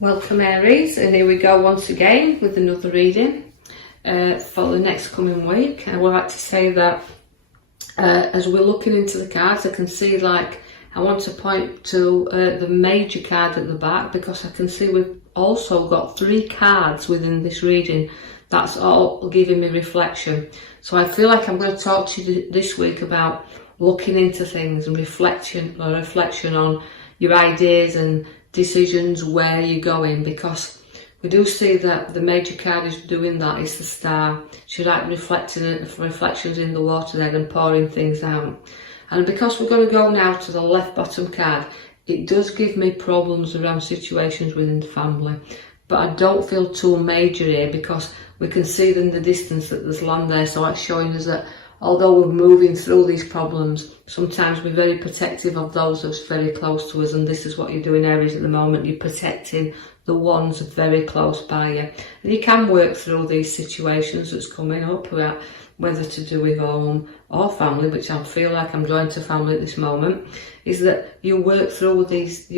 Welcome Aries, and here we go once again with another reading for the next coming week. I would like to say that as we're looking into the cards, I can see, like, I want to point to the major card at the back, because I can see we've also got 3 cards within this reading. That's all giving me reflection. So I feel like I'm going to talk to you this week about looking into things and reflection on your ideas and decisions, where you're going, because we do see that the major card is doing that. It's the Star. She's like reflections in the water there and pouring things out. And because we're going to go now to the left bottom card, it does give me problems around situations within the family, but I don't feel too major here, because we can see in the distance that there's land there. So it's showing us that although we're moving through these problems, sometimes we're very protective of those that's very close to us, and this is what you're doing, Aries, at the moment. You're protecting the ones very close by you. And you can work through these situations that's coming up, whether to do with home or family, which I feel like I'm going to family at this moment, is that you'll work through things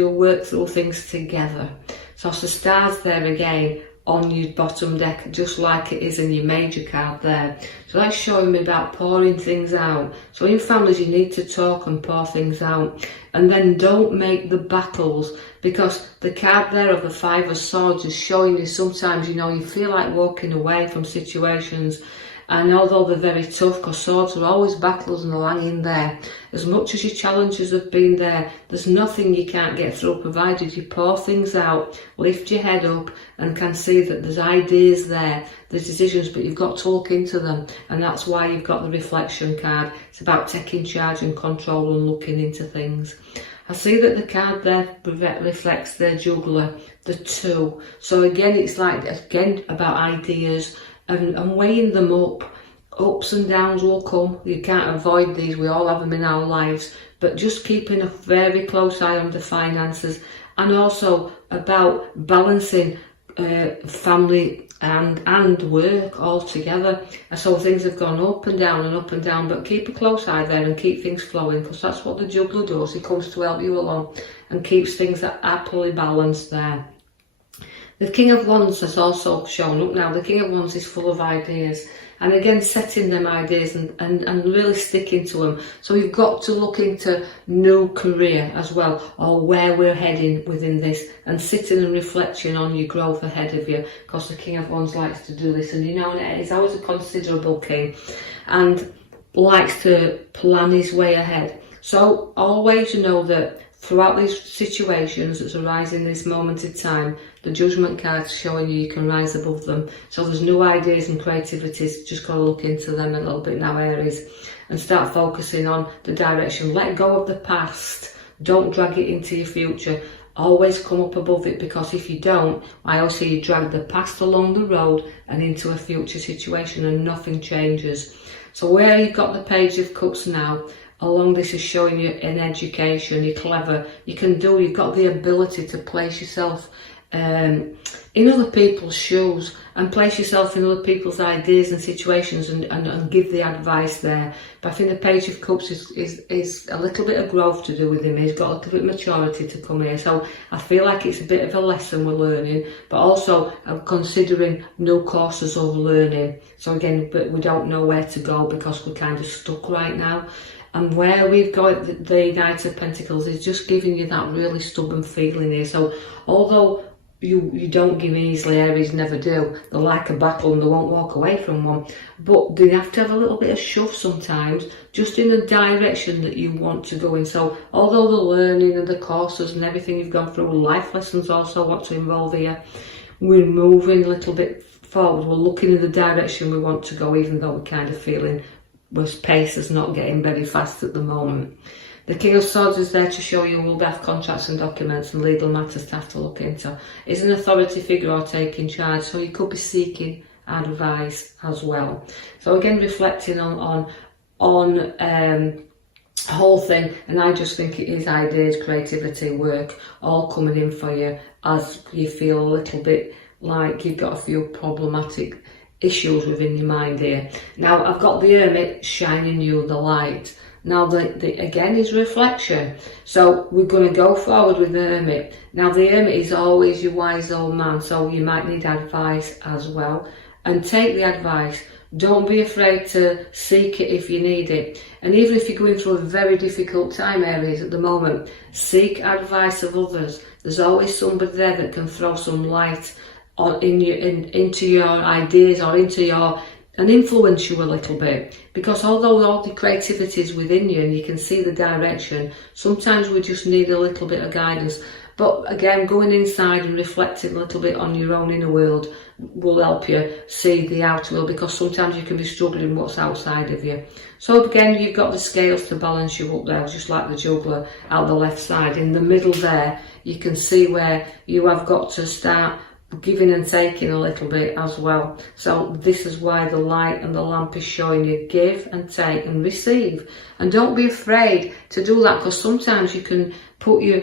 together. So the Star's there again on your bottom deck, just like it is in your major card there. So that's showing me about pouring things out. So in families, you need to talk and pour things out, and then don't make the battles, because the card there of the 5 of Swords is showing you sometimes, you feel like walking away from situations. And although they're very tough, because swords are always battles and they're hanging there, as much as your challenges have been there, there's nothing you can't get through, provided you pour things out, lift your head up, and can see that there's ideas there, there's decisions, but you've got to look into them. And that's why you've got the reflection card. It's about taking charge and control and looking into things. I see that the card there reflects their juggler, the 2. So again, it's like, about ideas, and weighing them up. Ups and downs will come. You can't avoid these. We all have them in our lives. But just keeping a very close eye on the finances, and also about balancing family and work all together. And so things have gone up and down, but keep a close eye there and keep things flowing, because that's what the juggler does. He comes to help you along and keeps things happily balanced there. The King of Wands has also shown up now. The King of Wands is full of ideas, and again setting them ideas and really sticking to them. So you've got to look into new career as well, or where we're heading within this, and sitting and reflecting on your growth ahead of you, because the King of Wands likes to do this. And he's always a considerable king and likes to plan his way ahead. So always know that throughout these situations that's arising in this moment in time, the Judgment card's showing you can rise above them. So there's new ideas and creativities. Just got to look into them a little bit now, Aries, and start focusing on the direction. Let go of the past. Don't drag it into your future. Always come up above it, because if you don't, I always see you drag the past along the road and into a future situation, and nothing changes. So where you've got the Page of Cups now, along this is showing you in education, you're clever, you've got the ability to place yourself in other people's shoes, and place yourself in other people's ideas and situations, and give the advice there. But I think the Page of Cups is a little bit of growth to do with him. He's got a little bit of maturity to come here. So I feel like it's a bit of a lesson we're learning, but also I'm considering new courses of learning. So again, but we don't know where to go, because we're kind of stuck right now. And where we've got the Knight of Pentacles is just giving you that really stubborn feeling here. So although you don't give in easily, Aries never do. They like a battle and they won't walk away from one. But they have to have a little bit of shove sometimes, just in the direction that you want to go in. So although the learning and the courses and everything you've gone through, life lessons also want to involve here, we're moving a little bit forward. We're looking in the direction we want to go, even though we're kind of feeling pace is not getting very fast at the moment. The King of Swords is there to show you will have contracts and documents and legal matters to have to look into. Is an authority figure or taking charge, so you could be seeking advice as well. So again, reflecting on whole thing, and I just think it is ideas, creativity, work, all coming in for you as you feel a little bit like you've got a few problematic issues within your mind here. Now I've got the Hermit shining you the light, Now again is reflection. So we're going to go forward with the Hermit. Now the Hermit is always your wise old man, so you might need advice as well. And take the advice. Don't be afraid to seek it if you need it. And even if you're going through a very difficult time, Aries, at the moment, seek advice of others. There's always somebody there that can throw some light on into your ideas or into your, and influence you a little bit. Because although all the creativity is within you and you can see the direction, sometimes we just need a little bit of guidance. But again, going inside and reflecting a little bit on your own inner world will help you see the outer world, because sometimes you can be struggling what's outside of you. So again, you've got the scales to balance you up there, just like the juggler out the left side. In the middle there, you can see where you have got to start giving and taking a little bit as well. So this is why the light and the lamp is showing you give and take and receive. And don't be afraid to do that, because sometimes you can put your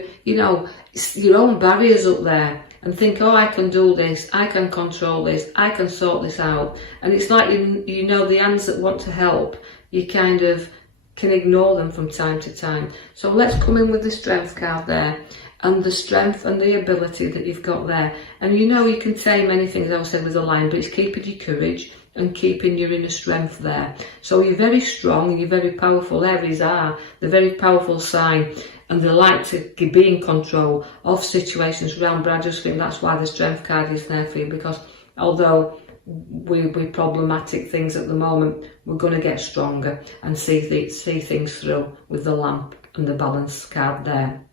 own barriers up there and think, oh, I can do this, I can control this, I can sort this out. And it's like, the hands that want to help, you kind of can ignore them from time to time. So let's come in with the Strength card there, and the strength and the ability that you've got there. And you can tame anything, as I said with the Lion, but it's keeping your courage and keeping your inner strength there. So you're very strong and you're very powerful. Aries are the very powerful sign, and they like to be in control of situations around. But I just think that's why the Strength card is there for you, because although we're problematic things at the moment, we're going to get stronger and see things through with the Lamp and the Balance card there.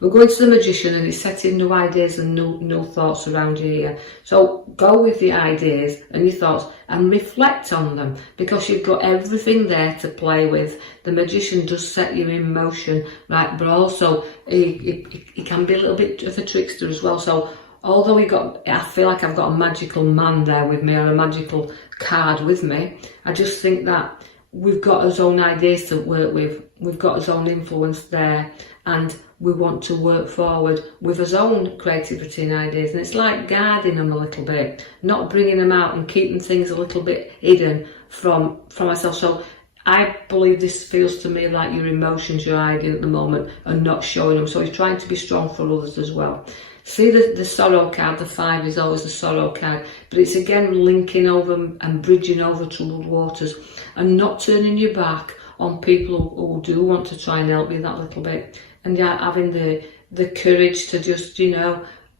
We're going to the Magician, and it's setting new ideas and new thoughts around you here. So go with the ideas and your thoughts and reflect on them, because you've got everything there to play with. The Magician does set you in motion, right? But also he can be a little bit of a trickster as well. So although I feel like I've got a magical man there with me, or a magical card with me, I just think that we've got our own ideas to work with. We've got our own influence there, and we want to work forward with our own creativity and ideas. And it's like guarding them a little bit, not bringing them out and keeping things a little bit hidden from myself. So I believe this feels to me like your emotions you're hiding at the moment and not showing them. So you're trying to be strong for others as well. See the Sorrow card, the 5 is always the Sorrow card, but it's again linking over and bridging over troubled waters and not turning your back on people who do want to try and help you that little bit. And having the courage to just,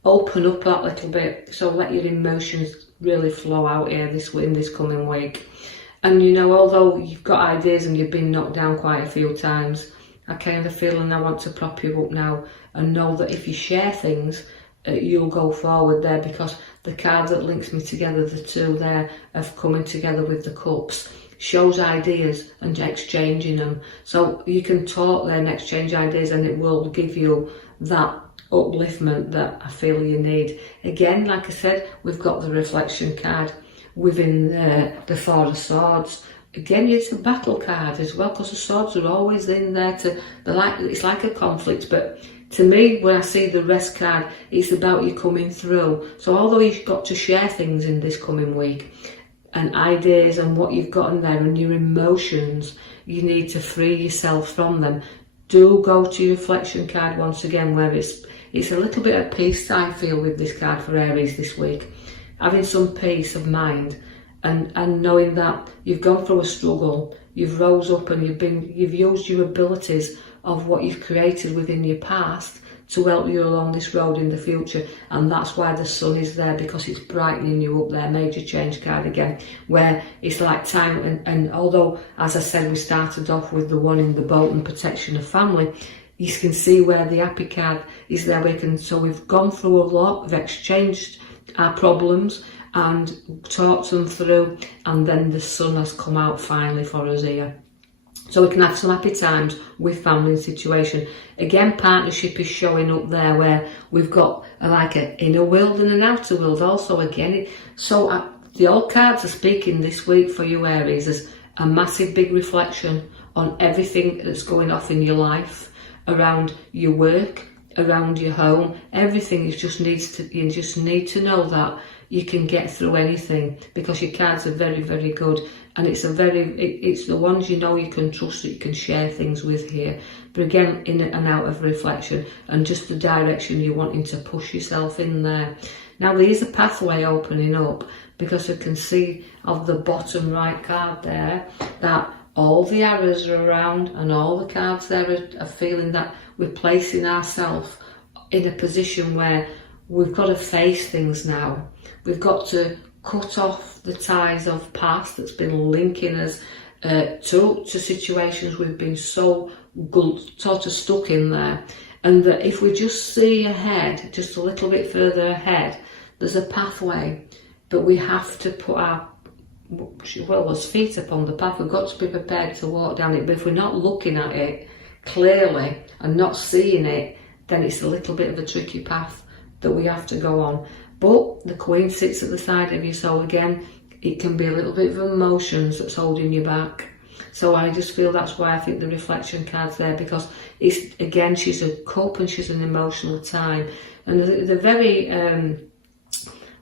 open up that little bit. So let your emotions really flow out here in this coming week. And, although you've got ideas and you've been knocked down quite a few times, I kind of feel, and I want to prop you up now and know that if you share things, you'll go forward there, because the card that links me together, the two there of coming together with the Cups, shows ideas and exchanging them. So you can talk there and exchange ideas, and it will give you that upliftment that I feel you need. Again, like I said, we've got the Reflection card within the 4 of Swords. Again, it's a battle card as well, because the swords are always in there it's like a conflict. But to me, when I see the Rest card, it's about you coming through. So although you've got to share things in this coming week, and ideas and what you've got in there and your emotions, you need to free yourself from them. Do go to your Reflection card once again, where it's a little bit of peace I feel with this card for Aries this week. Having some peace of mind and knowing that you've gone through a struggle, you've rose up and you've used your abilities of what you've created within your past to help you along this road in the future. And that's why the Sun is there, because it's brightening you up there. Major Change card again, where it's like time, and although, as I said, we started off with the one in the boat and protection of family, you can see where the Happy card is there. So we've gone through a lot, we've exchanged our problems and talked them through, and then the Sun has come out finally for us here. So we can have some happy times with family and situation. Again, partnership is showing up there, where we've got like an inner world and an outer world also again. So the old cards are speaking this week for you, Aries, as a massive big reflection on everything that's going off in your life, around your work, around your home. Everything you just need to know that you can get through anything, because your cards are very, very good, and it's the ones you know you can trust, that you can share things with here. But again, in and out of reflection, and just the direction you're wanting to push yourself in there. Now there is a pathway opening up, because I can see of the bottom right card there that all the arrows are around, and all the cards there are feeling that we're placing ourselves in a position where we've got to face things now. We've got to cut off the ties of past that's been linking us to situations we've been so sort of stuck in there. And that if we just see ahead, just a little bit further ahead, there's a pathway, but we have to put our feet upon the path. We've got to be prepared to walk down it. But if we're not looking at it clearly and not seeing it, then it's a little bit of a tricky path that we have to go on. But the Queen sits at the side of you, so again, it can be a little bit of emotions that's holding you back. So I just feel that's why I think the reflection card's there, because it's, again, she's a cup and she's an emotional time, and they're very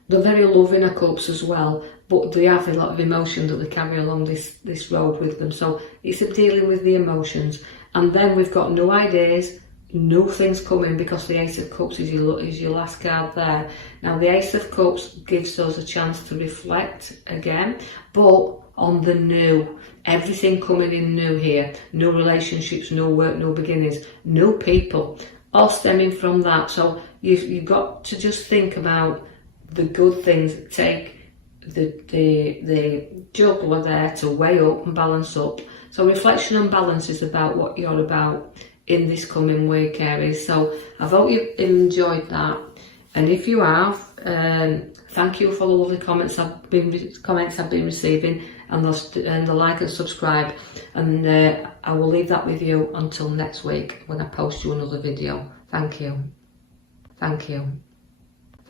loving, her cups as well, but they have a lot of emotion that they carry along this road with them. So it's dealing with the emotions. And then we've got new ideas, new things coming, because the Ace of Cups is your last card there. Now the Ace of Cups gives us a chance to reflect again, but on the new, everything coming in new here, new relationships, new work, new beginnings, new people, all stemming from that. So you've got to just think about the good things, take the juggler there to weigh up and balance up. So reflection and balance is about what you're about in this coming week, Aries. So I hope you enjoyed that, and if you have, thank you for the lovely comments I've been receiving, and the like and subscribe, and I will leave that with you until next week when I post you another video. Thank you.